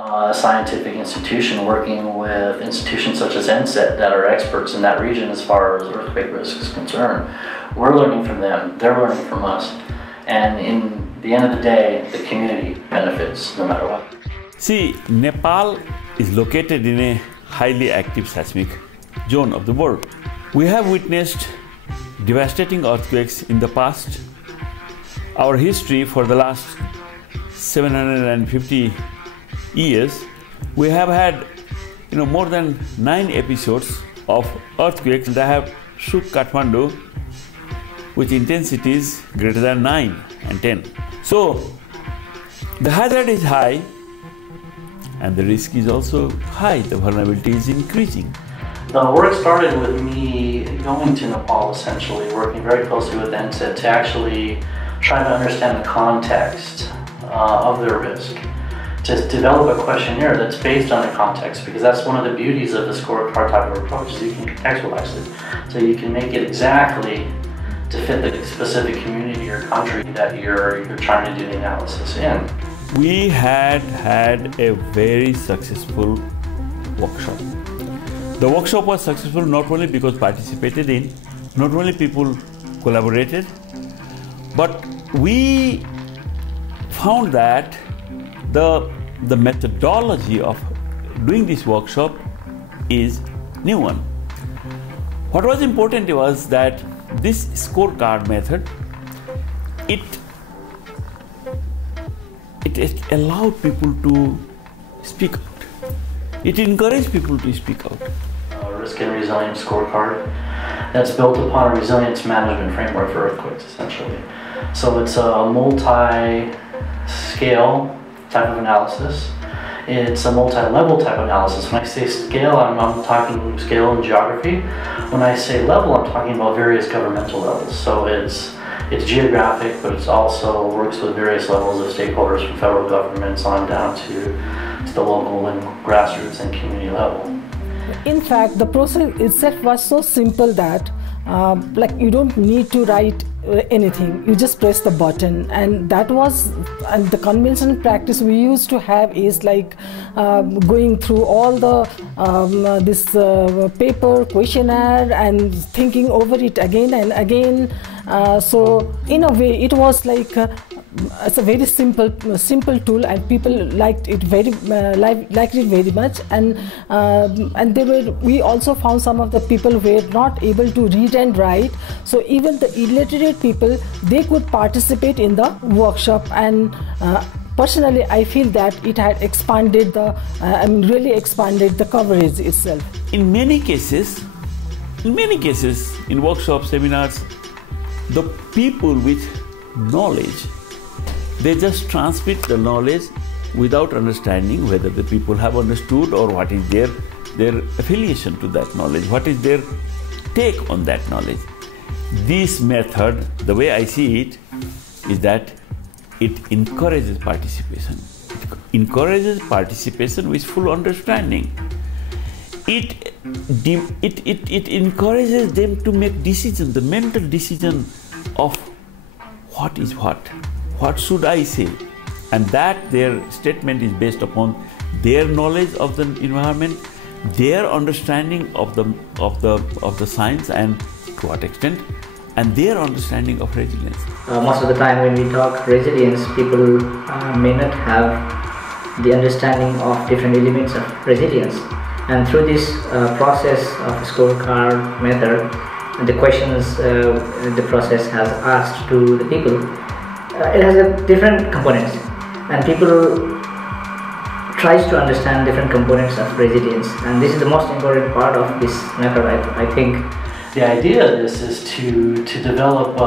a scientific institution working with institutions such as NSET that are experts in that region as far as earthquake risk is concerned. We're learning from them, they're learning from us, and in the end of the day, the community benefits no matter what. See, Nepal is located in a highly active seismic zone of the world. We have witnessed devastating earthquakes in the past. Our history for the last 750 years, we have had more than 9 episodes of earthquakes that have shook Kathmandu with intensities greater than 9 and 10. So the hazard is high and the risk is also high. The vulnerability is increasing. The work started with me going to Nepal, essentially, working very closely with NSET to actually try to understand the context of their risk, to develop a questionnaire that's based on the context, because that's one of the beauties of the SCORECARD type of approach, is you can contextualize it. So you can make it exactly to fit the specific community or country that you're trying to do the analysis in. We had a very successful workshop. The workshop was successful not only because participated in, not only people collaborated, but we found that the methodology of doing this workshop is new one. What was important was that this scorecard method, it allowed people to speak out. It encouraged people to speak out. Risk and resilience scorecard that's built upon a resilience management framework for earthquakes, essentially. So it's a multi-scale type of analysis. It's a multi-level type of analysis. When I say scale, I'm talking scale and geography. When I say level, I'm talking about various governmental levels. So it's geographic, but it also works with various levels of stakeholders from federal governments on down to the local and grassroots and community level. In fact, the process itself was so simple that you don't need to write anything, you just press the button, and the conventional practice we used to have is going through all the this paper questionnaire and thinking over it again and again. So in a way it was it's a very simple tool, and people liked it very much, and we also found some of the people were not able to read and write, so even the illiterate people, they could participate in the workshop, and personally I feel that it had expanded really expanded the coverage itself. In many cases, in workshops, seminars, the people with knowledge, they just transmit the knowledge without understanding whether the people have understood or what is their affiliation to that knowledge, what is their take on that knowledge. This method, the way I see it, is that it encourages participation. It encourages participation with full understanding. It encourages them to make decisions, the mental decision of what is what should I say, and that their statement is based upon their knowledge of the environment, their understanding of the science and to what extent, and their understanding of resilience. Most of the time when we talk resilience, people may not have the understanding of different elements of resilience, and through this process of scorecard method, the questions the process has asked to the people, it has a different components, and people tries to understand different components of resilience, and this is the most important part of this method, I think. The idea of this is to develop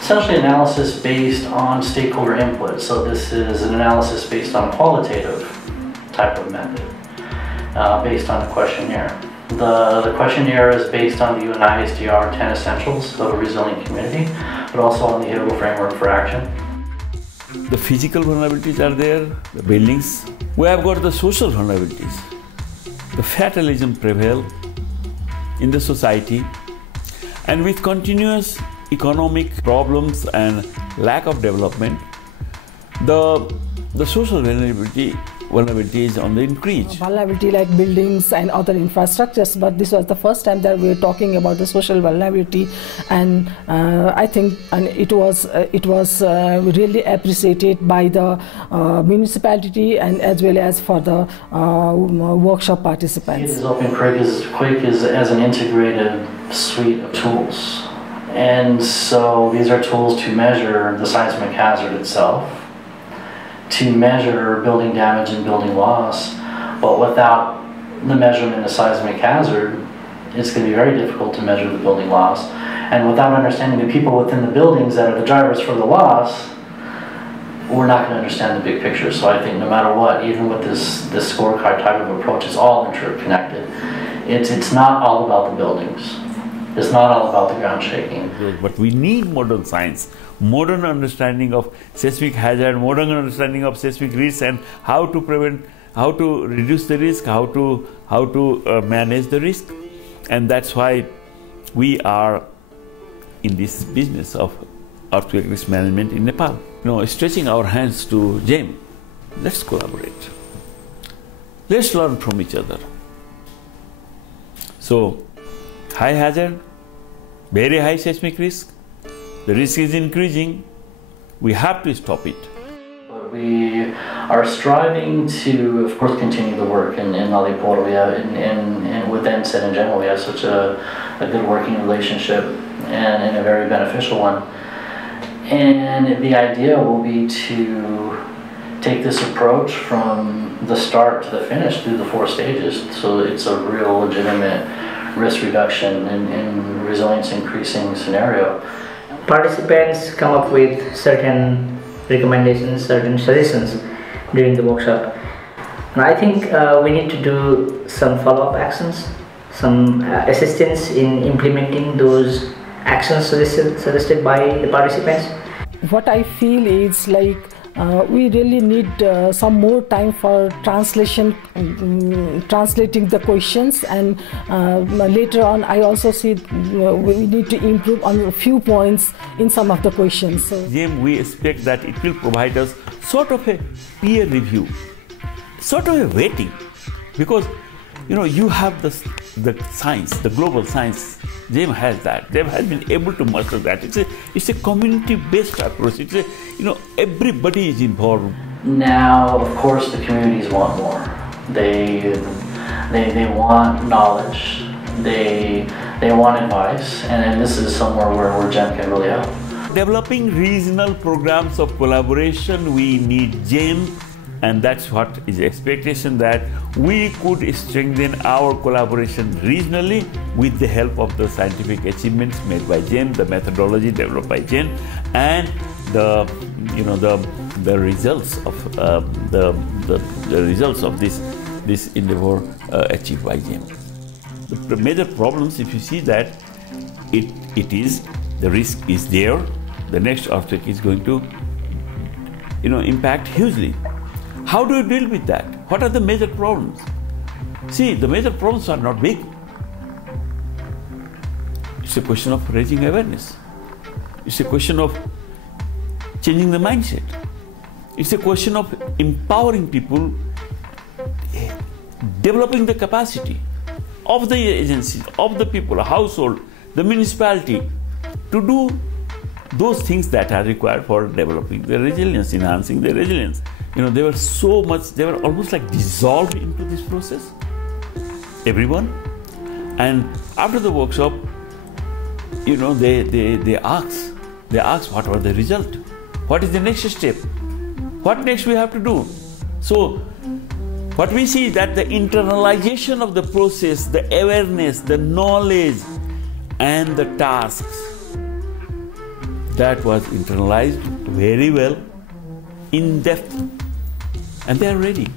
essentially analysis based on stakeholder input. So this is an analysis based on a qualitative type of method, based on a questionnaire. The questionnaire is based on the UNISDR 10 Essentials of a Resilient Community, but also on the HITable Framework for Action. The physical vulnerabilities are there, the buildings. We have got the social vulnerabilities. The fatalism prevail in the society, and with continuous economic problems and lack of development, the the social vulnerability is on the increase. Vulnerability like buildings and other infrastructures, but this was the first time that we were talking about the social vulnerability, and I think it was really appreciated by the municipality and as well as for the workshop participants. Developing Quake is as an integrated suite of tools. And so these are tools to measure the seismic hazard itself, to measure building damage and building loss, but without the measurement of seismic hazard, it's going to be very difficult to measure the building loss. And without understanding the people within the buildings that are the drivers for the loss, we're not going to understand the big picture. So I think no matter what, even with this scorecard type of approach, it's all interconnected. It's not all about the buildings. It's not all about the ground shaking. But we need modern science, modern understanding of seismic hazard, modern understanding of seismic risk, and how to prevent, how to reduce the risk, how to manage the risk. And that's why we are in this business of earthquake risk management in Nepal. Stretching our hands to JEM, let's collaborate. Let's learn from each other. So, high hazard, very high seismic risk, the risk is increasing, we have to stop it. We are striving to, of course, continue the work in Alipur. We have, and with NSET in general, we have such a good working relationship and a very beneficial one. And the idea will be to take this approach from the start to the finish through the 4 stages. So it's a real legitimate risk reduction and resilience increasing scenario. Participants come up with certain recommendations, certain suggestions during the workshop. And I think we need to do some follow-up actions, some assistance in implementing those actions suggested by the participants. What I feel is like we really need some more time for translating the questions, and later on I also see we need to improve on a few points in some of the questions. So, we expect that it will provide us sort of a peer review, sort of a weighting, because you have the science, the global science. JEM has that. JEM has been able to master that. It's a community-based approach. It's everybody is involved. Now, of course, the communities want more. They want knowledge. They want advice, and this is somewhere where JEM can really help. Developing regional programs of collaboration, we need JEM. And that's what is the expectation, that we could strengthen our collaboration regionally with the help of the scientific achievements made by JEM, the methodology developed by JEM, and the results of the results of this endeavor achieved by JEM. The major problems, if you see that it is the risk is there, the next earthquake is going to impact hugely. How do you deal with that? What are the major problems? See, the major problems are not big. It's a question of raising awareness. It's a question of changing the mindset. It's a question of empowering people, developing the capacity of the agencies, of the people, household, the municipality, to do those things that are required for developing the resilience, enhancing the resilience. They were almost like dissolved into this process, everyone. And after the workshop, they ask what were the result? What is the next step? What next we have to do? So, what we see is that the internalization of the process, the awareness, the knowledge, and the tasks, that was internalized very well, in depth. And they are ready.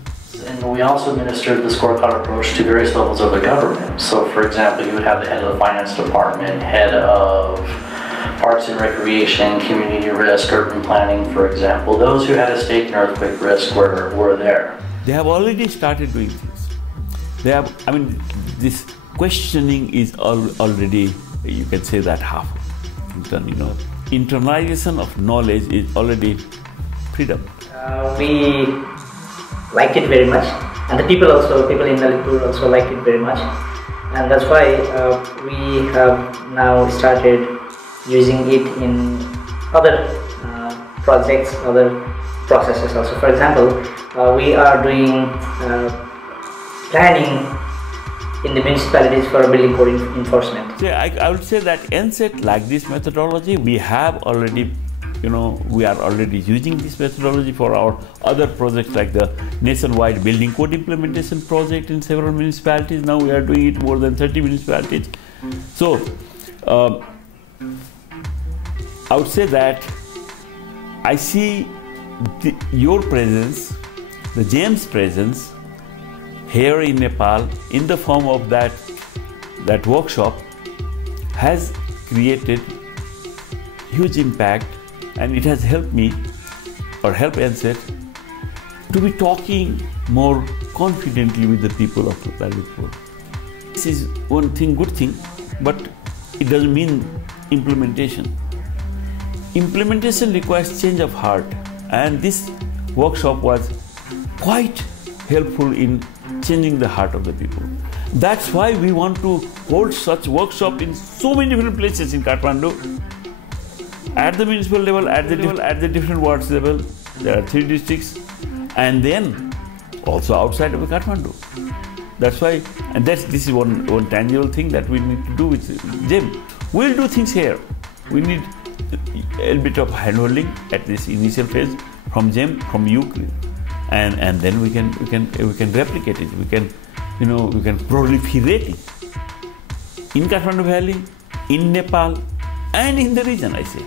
And we also administered the scorecard approach to various levels of the government. So, for example, you would have the head of the finance department, head of parks and recreation, community risk, urban planning, for example. Those who had a stake in earthquake risk were there. They have already started doing things. This questioning is already, you can say that half done. Internalization of knowledge is already freedom? We liked it very much, and the people in Lalitpur also liked it very much, and that's why we have now started using it in other projects, other processes also. For example, we are doing planning in the municipalities for building code enforcement. Yeah, I would say that NSET like this methodology. We have already, we are already using this methodology for our other projects like the nationwide building code implementation project in several municipalities. Now we are doing it more than 30 municipalities. So I would say that I see your presence, the GEM's presence here in Nepal in the form of that workshop has created huge impact, and it has helped me or helped NSET to be talking more confidently with the people of Lalitpur. This is one thing, good thing, but it doesn't mean implementation. Implementation requires change of heart, and this workshop was quite helpful in changing the heart of the people. That's why we want to hold such workshop in so many different places in Kathmandu, at the municipal level, at the different wards level. There are 3 districts, and then also outside of Kathmandu. That's why, and this is one tangible thing that we need to do with GEM. We'll do things here. We need a bit of handholding at this initial phase from GEM, from you, and then we can replicate it. We can proliferate it in Kathmandu Valley, in Nepal, and in the region, I say.